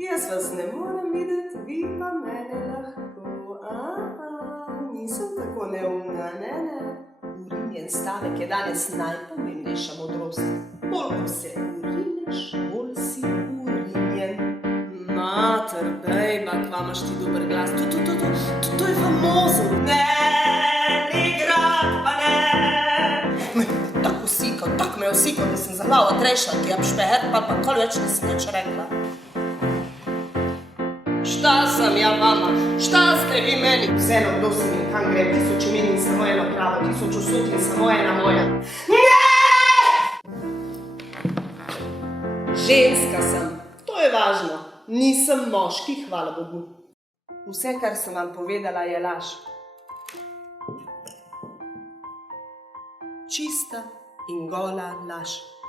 Jaz vas ne morem videti, vi pa mene lahko. Nisem tako neumna, ne. Urinjen stavek je danes najpomembnejša modrost. Bolj ko se urineš, bolj si urinjen. Mater, bejba, kva imaš ti dober glas. To je famozen. Ne, igrat pa ne. Tako me je usikal, da sem za glavo trešla, ki je pšpehet, pa kol več nisem več rekla. Šta sem ja vama? Šta ste vi meni? Vseeno, kdo sem in kam grem, 1000 imen in samo eno pravo, 1000 usud in samo ena moja. Ne! Ženska sem, to je važno. Nisem moški, hvala Bogu. Vse, kar sem vam povedala, je laž. Čista in gola laž.